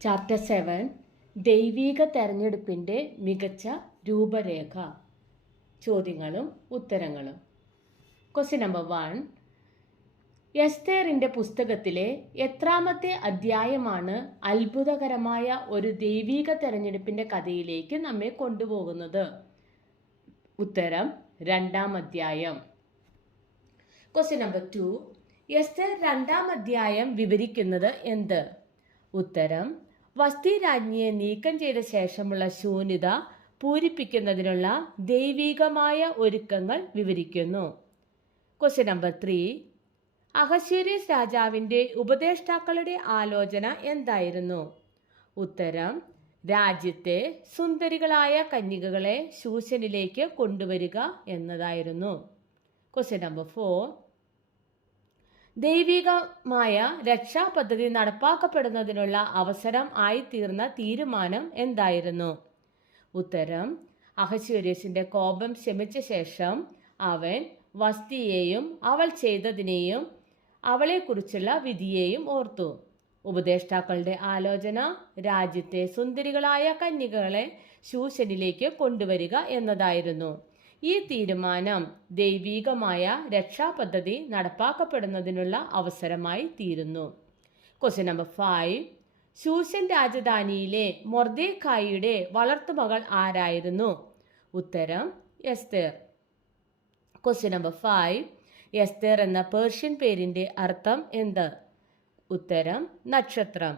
Chapter 7 ദൈവീക തെരഞ്ഞെടുപ്പിൻ്റെ മികച്ച രൂപരേഖ. ചോദ്യങ്ങളും ഉത്തരങ്ങളും. Question number 1. എസ്തേറിൻ്റെ പുസ്തകത്തിലെ എത്രാമത്തെ അധ്യായമാണ് അത്ഭുതകരമായ ഒരു ദൈവീക തെരഞ്ഞെടുപ്പിൻ്റെ കഥയിലേക്ക് നമ്മെ കൊണ്ടുപോകുന്നത്? ഉത്തരം 2-ാം അധ്യായം. Question number 2. എസ്തേർ 2-ാം അധ്യായം വിവരിക്കുന്നത് എന്ത്? ഉത്തരം വസ്തി രാജ്ഞിയെ നീക്കം ചെയ്ത ശേഷമുള്ള ശൂന്യത പൂരിപ്പിക്കുന്നതിനുള്ള ദൈവികമായ ഒരുക്കങ്ങൾ വിവരിക്കുന്നു. Question number 3. അഹശ്വേരോസ് രാജാവിൻ്റെ ഉപദേഷ്ടാക്കളുടെ ആലോചന എന്തായിരുന്നു? ഉത്തരം രാജ്യത്തെ സുന്ദരികളായ കന്യകകളെ ശൂശനിലേക്ക് കൊണ്ടുവരിക എന്നതായിരുന്നു. Question number 4. ദൈവികമായ രക്ഷാപദ്ധതി നടപ്പാക്കപ്പെടുന്നതിനുള്ള അവസരം ആയിത്തീർന്ന തീരുമാനം എന്തായിരുന്നു? ഉത്തരം അഹശ്വേരോസിന്റെ കോപം ശമിച്ച ശേഷം അവൻ വസ്തിയെയും അവൾ ചെയ്തതിനെയും അവളെക്കുറിച്ചുള്ള വിധിയെയും ഓർത്തു. ഉപദേഷ്ടാക്കളുടെ ആലോചന രാജ്യത്തെ സുന്ദരികളായ കന്യകകളെ ശൂശനിലേക്ക് കൊണ്ടുവരിക എന്നതായിരുന്നു. ഈ തീരുമാനം ദൈവികമായ രക്ഷാപദ്ധതി നടപ്പാക്കപ്പെടുന്നതിനുള്ള അവസരമായി തീരുന്നു. Question number 5. ശൂശൻ രാജധാനിയിലെ മൊർദെഖായിയുടെ വളർത്തുമകൾ ആരായിരുന്നു? ഉത്തരം എസ്തേർ. Question number 5. എസ്തേർ എന്ന പേർഷ്യൻ പേരിൻ്റെ അർത്ഥം എന്ത്? ഉത്തരം നക്ഷത്രം.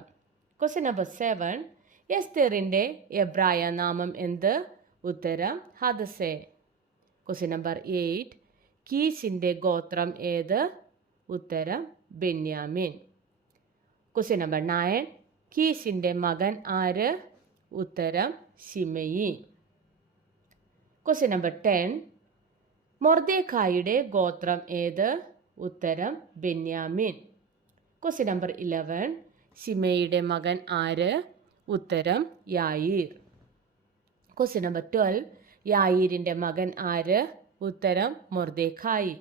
Question number 7. എസ്തേറിൻ്റെ എബ്രായ നാമം എന്ത്? ഉത്തരം ഹദസേ. Question number 8. കീശിൻ്റെ ഗോത്രം ഏത്? ഉത്തരം ബെന്യാമിൻ. Question number 9. കീശിൻ്റെ മകൻ ആര്? ഉത്തരം ശിമെയി. Question number 10. മൊർദെഖായിയുടെ ഗോത്രം ഏത്? ഉത്തരം ബെന്യാമിൻ. Question number 11. ശിമെയിയുടെ മകൻ ആര്? ഉത്തരം യായീർ. Question number 12. യായീരിൻ്റെ മകൻ ആര്? ഉത്തരം മൊർദെഖായി.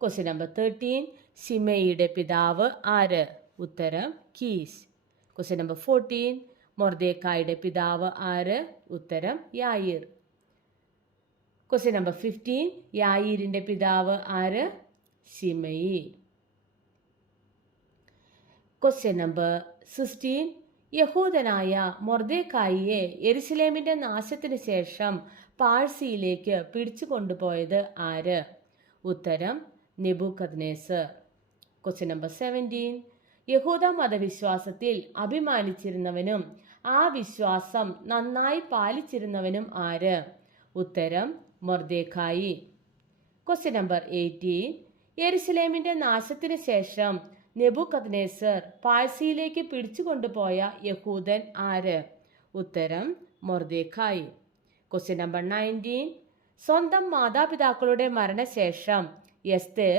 Question number 13. ശിമെയിയുടെ പിതാവ് ആര്? ഉത്തരം കീശ്. Question number 14. മൊർദെഖായിയുടെ പിതാവ് ആര്? ഉത്തരം യായീർ. Question number 15. യായീരിൻ്റെ പിതാവ് ആര്? ശിമെയി. Question number 16. യഹൂദനായ മൊർദെഖായിയെ യെരുശലേമിൻ്റെ നാശത്തിന് ശേഷം പാഴ്സിയിലേക്ക് പിടിച്ചു കൊണ്ടുപോയത് ആര്? ഉത്തരം നെബൂഖദ്നേസർ. Question number 17. യഹൂദ മതവിശ്വാസത്തിൽ അഭിമാനിച്ചിരുന്നവനും ആ വിശ്വാസം നന്നായി പാലിച്ചിരുന്നവനും ആര്? ഉത്തരം മൊർദെഖായി. Question number 18. യെരുശലേമിൻ്റെ നാശത്തിന് ശേഷം നെബൂഖദ്നേസർ പാഴ്സിയിലേക്ക് പിടിച്ചു കൊണ്ടുപോയ യഹൂദൻ ആര്? ഉത്തരം മൊർദെഖായി. Question number 19. സ്വന്തം മാതാപിതാക്കളുടെ മരണശേഷം എസ്തേർ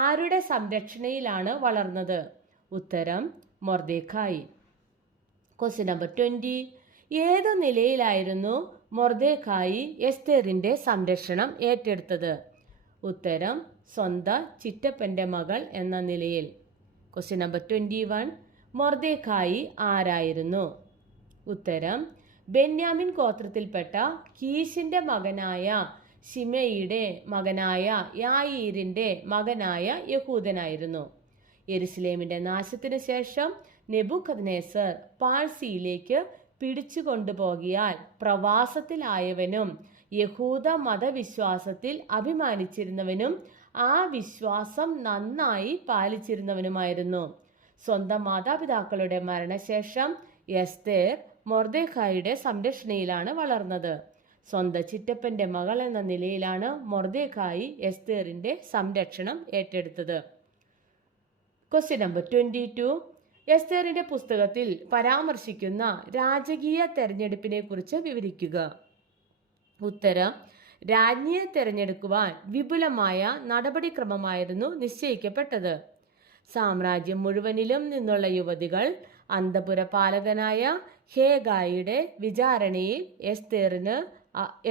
ആരുടെ സംരക്ഷണയിലാണ് വളർന്നത്? ഉത്തരം മൊർദെഖായി. Question number 20. ഏതു നിലയിലായിരുന്നു മൊർദെഖായി എസ്തേറിൻ്റെ സംരക്ഷണം ഏറ്റെടുത്തത്? ഉത്തരം സ്വന്തം ചിറ്റപ്പൻ്റെ മകൾ എന്ന നിലയിൽ. Question number 21. മൊർദെഖായി ആരായിരുന്നു? ഉത്തരം ബെന്യാമിൻ ഗോത്രത്തിൽപ്പെട്ട കീശിൻ്റെ മകനായ ശിമെയിയുടെ മകനായ യായീരിൻ്റെ മകനായ യഹൂദനായിരുന്നു. യെരുശലേമിൻ്റെ നാശത്തിന് ശേഷം നെബൂഖദ്നേസർ പാഴ്സിയിലേക്ക് പിടിച്ചു കൊണ്ടുപോകിയാൽ പ്രവാസത്തിലായവനും യഹൂദ മതവിശ്വാസത്തിൽ അഭിമാനിച്ചിരുന്നവനും ആ വിശ്വാസം നന്നായി പാലിച്ചിരുന്നവനുമായിരുന്നു. സ്വന്തം മാതാപിതാക്കളുടെ മരണശേഷം എസ്തേർ മൊർദെഖായിയുടെ സംരക്ഷണയിലാണ് വളർന്നത്. സ്വന്തം ചിറ്റപ്പൻ്റെ മകൾ എന്ന നിലയിലാണ് മൊർദെഖായി എസ്തേറിൻ്റെ സംരക്ഷണം ഏറ്റെടുത്തത്. Question number 22. എസ്തേറിൻ്റെ പുസ്തകത്തിൽ പരാമർശിക്കുന്ന രാജകീയ തെരഞ്ഞെടുപ്പിനെ കുറിച്ച് വിവരിക്കുക. ഉത്തരം രാജ്ഞിയെ തെരഞ്ഞെടുക്കുവാൻ വിപുലമായ നടപടിക്രമമായിരുന്നു നിശ്ചയിക്കപ്പെട്ടത്. സാമ്രാജ്യം മുഴുവനിലും നിന്നുള്ള യുവതികൾ അന്തപുര പാലകനായ ഹേഗായിയുടെ വിചാരണയിൽ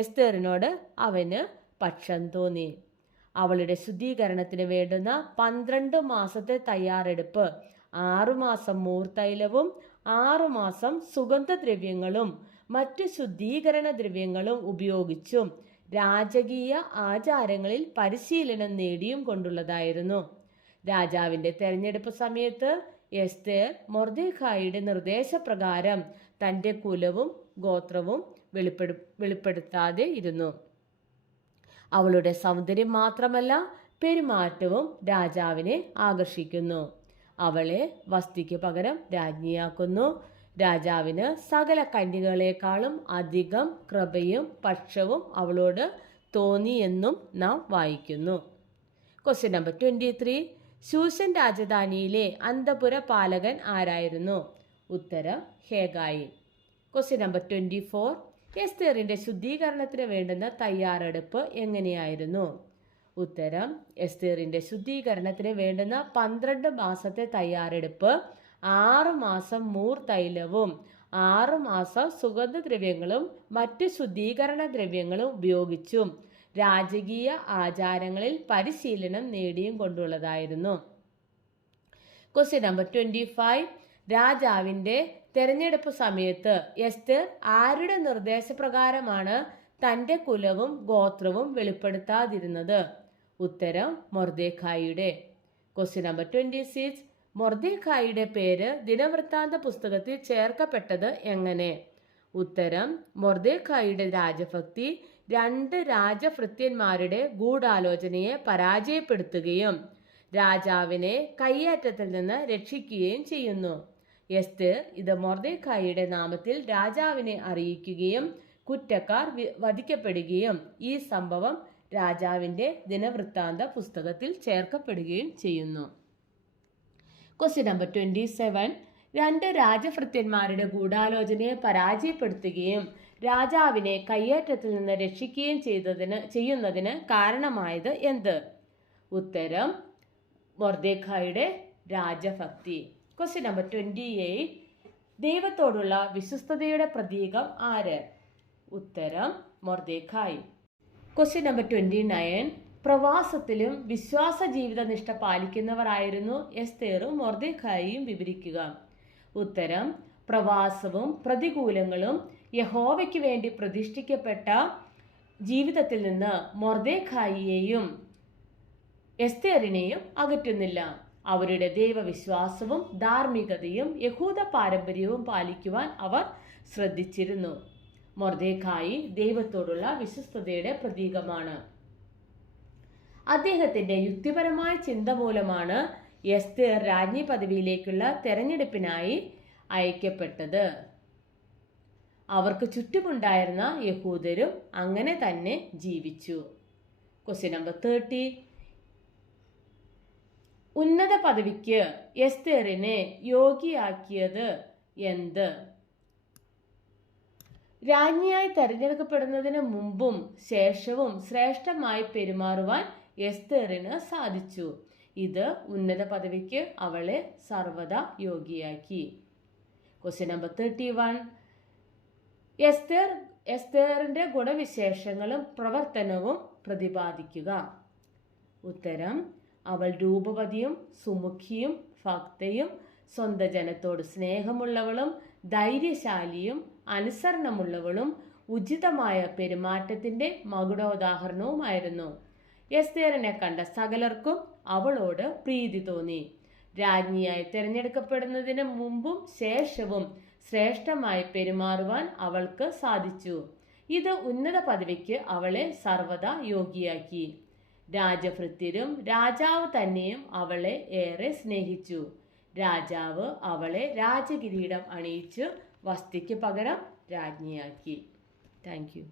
എസ്തേറിനോട് അവന് പക്ഷം തോന്നി. അവളുടെ ശുദ്ധീകരണത്തിന് വേണ്ടുന്ന 12 മാസത്തെ തയ്യാറെടുപ്പ് 6 മാസം മൂർത്തൈലവും 6 മാസം സുഗന്ധദ്രവ്യങ്ങളും മറ്റു ശുദ്ധീകരണ ദ്രവ്യങ്ങളും ഉപയോഗിച്ചും രാജകീയ ആചാരങ്ങളിൽ പരിശീലനം നേടിയും കൊണ്ടുള്ളതായിരുന്നു. രാജാവിൻ്റെ തെരഞ്ഞെടുപ്പ് സമയത്ത് എസ്തേർ മൊർദെഖായിയുടെ നിർദ്ദേശപ്രകാരം തൻ്റെ കുലവും ഗോത്രവും വെളിപ്പെടുത്താതെ ഇരുന്നു. അവളുടെ സൗന്ദര്യം മാത്രമല്ല, പെരുമാറ്റവും രാജാവിനെ ആകർഷിക്കുന്നു. അവളെ വസ്തിക്ക് പകരം രാജ്ഞിയാക്കുന്നു. രാജാവിന് സകല കന്യകളെക്കാളും അധികം കൃപയും പക്ഷവും അവളോട് തോന്നിയെന്നും നാം വായിക്കുന്നു. Question number 23. ശൂഷൻ രാജധാനിയിലെ അന്തപുര പാലകൻ ആരായിരുന്നു? ഉത്തരം ഹേഗായി. Question number 24. എസ്തേറിന്റെ ശുദ്ധീകരണത്തിന് വേണ്ടുന്ന തയ്യാറെടുപ്പ് എങ്ങനെയായിരുന്നു? ഉത്തരം എസ്തേറിന്റെ ശുദ്ധീകരണത്തിന് വേണ്ടുന്ന 12 മാസത്തെ തയ്യാറെടുപ്പ് 6 മാസം മൂർ തൈലവും 6 മാസം സുഗന്ധദ്രവ്യങ്ങളും മറ്റ് ശുദ്ധീകരണ ദ്രവ്യങ്ങളും ഉപയോഗിച്ചും രാജകീയ ആചാരങ്ങളിൽ പരിശീലനം നേടിയും കൊണ്ടുള്ളതായിരുന്നു. Question number 25. രാജാവിൻ്റെ തെരഞ്ഞെടുപ്പ് സമയത്ത് എസ്തേർ ആരുടെ നിർദ്ദേശപ്രകാരമാണ് തൻ്റെ കുലവും ഗോത്രവും വെളിപ്പെടുത്താതിരുന്നത്? ഉത്തരം മൊർദെഖായിയുടെ. Question number 26. മൊർദെഖായിയുടെ പേര് ദിനവൃത്താന്ത പുസ്തകത്തിൽ ചേർക്കപ്പെട്ടത് എങ്ങനെ? ഉത്തരം മൊർദെഖായിയുടെ രാജഭക്തി 2 രാജഭൃത്യന്മാരുടെ ഗൂഢാലോചനയെ പരാജയപ്പെടുത്തുകയും രാജാവിനെ കയ്യേറ്റത്തിൽ നിന്ന് രക്ഷിക്കുകയും ചെയ്യുന്നു. എസ്തേർ ഇത് മൊർദെഖായിയുടെ നാമത്തിൽ രാജാവിനെ അറിയിക്കുകയും കുറ്റക്കാർ വധിക്കപ്പെടുകയും ഈ സംഭവം രാജാവിൻ്റെ ദിനവൃത്താന്ത പുസ്തകത്തിൽ ചേർക്കപ്പെടുകയും ചെയ്യുന്നു. Question number 27. 2 രാജഭൃത്യന്മാരുടെ ഗൂഢാലോചനയെ പരാജയപ്പെടുത്തുകയും രാജാവിനെ കയ്യേറ്റത്തിൽ നിന്ന് രക്ഷിക്കുകയും ചെയ്യുന്നതിന് കാരണമായത് എന്ത്? ഉത്തരം മൊർദെഖായിയുടെ രാജഭക്തി. Question number 28. ദൈവത്തോടുള്ള വിശ്വസ്തതയുടെ പ്രതീകം ആര്? ഉത്തരം മൊർദെഖായി. Question number 29. പ്രവാസത്തിലും വിശ്വാസ ജീവിത നിഷ്ഠ പാലിക്കുന്നവരായിരുന്നു എസ്തേറും മൊർദെഖായിയും. വിവരിക്കുക. ഉത്തരം പ്രവാസവും പ്രതികൂലങ്ങളും യഹോവയ്ക്ക് വേണ്ടി പ്രതിഷ്ഠിക്കപ്പെട്ട ജീവിതത്തിൽ നിന്ന് മൊർദെഖായിയെയും എസ്തേറിനെയും അകറ്റുന്നില്ല. അവരുടെ ദൈവവിശ്വാസവും ധാർമ്മികതയും യഹൂദ പാരമ്പര്യവും പാലിക്കുവാൻ അവർ ശ്രദ്ധിച്ചിരുന്നു. മൊർദെഖായി ദൈവത്തോടുള്ള വിശ്വസ്തതയുടെ പ്രതീകമാണ്. അദ്ദേഹത്തിൻ്റെ യുക്തിപരമായ ചിന്ത മൂലമാണ് എസ്തേർ രാജ്ഞി പദവിയിലേക്കുള്ള തെരഞ്ഞെടുപ്പിനായി അയക്കപ്പെട്ടത്. അവർക്ക് ചുറ്റുമുണ്ടായിരുന്ന യഹൂദരും അങ്ങനെ തന്നെ ജീവിച്ചു. Question number 30. ഉന്നത പദവിക്ക് എസ്തേറിനെ യോഗ്യയാക്കിയത് എന്ത്? രാജ്ഞിയായി തെരഞ്ഞെടുക്കപ്പെടുന്നതിന് മുമ്പും ശേഷവും ശ്രേഷ്ഠമായി പെരുമാറുവാൻ എസ്തേറിന് സാധിച്ചു. ഇത് ഉന്നത പദവിക്ക് അവളെ സർവ്വതാ യോഗ്യയാക്കി. Question number 31. എസ്തേറിന്റെ ഗുണവിശേഷങ്ങളും പ്രവർത്തനവും പ്രതിപാദിക്കുക. ഉത്തരം അവൾ രൂപവതിയും സുമുഖിയും ഭക്തയും സ്വന്തം ജനത്തോട് സ്നേഹമുള്ളവളും ധൈര്യശാലിയും അനുസരണമുള്ളവളും ഉചിതമായ പെരുമാറ്റത്തിൻ്റെ മകുടോദാഹരണവുമായിരുന്നു. എസ്തേറിനെ കണ്ട സകലർക്കും അവളോട് പ്രീതി തോന്നി. രാജ്ഞിയായി തിരഞ്ഞെടുക്കപ്പെടുന്നതിന് മുമ്പും ശേഷവും ശ്രേഷ്ഠമായി പെരുമാറുവാൻ അവൾക്ക് സാധിച്ചു. ഇത് ഉന്നത പദവിക്ക് അവളെ സർവ്വതാ യോഗ്യയാക്കി. രാജഭൃത്യരും രാജാവ് തന്നെയും അവളെ ഏറെ സ്നേഹിച്ചു. രാജാവ് അവളെ രാജകിരീടം അണിയിച്ചു വസ്തിക്ക് പകരം രാജ്ഞിയാക്കി. Thank you.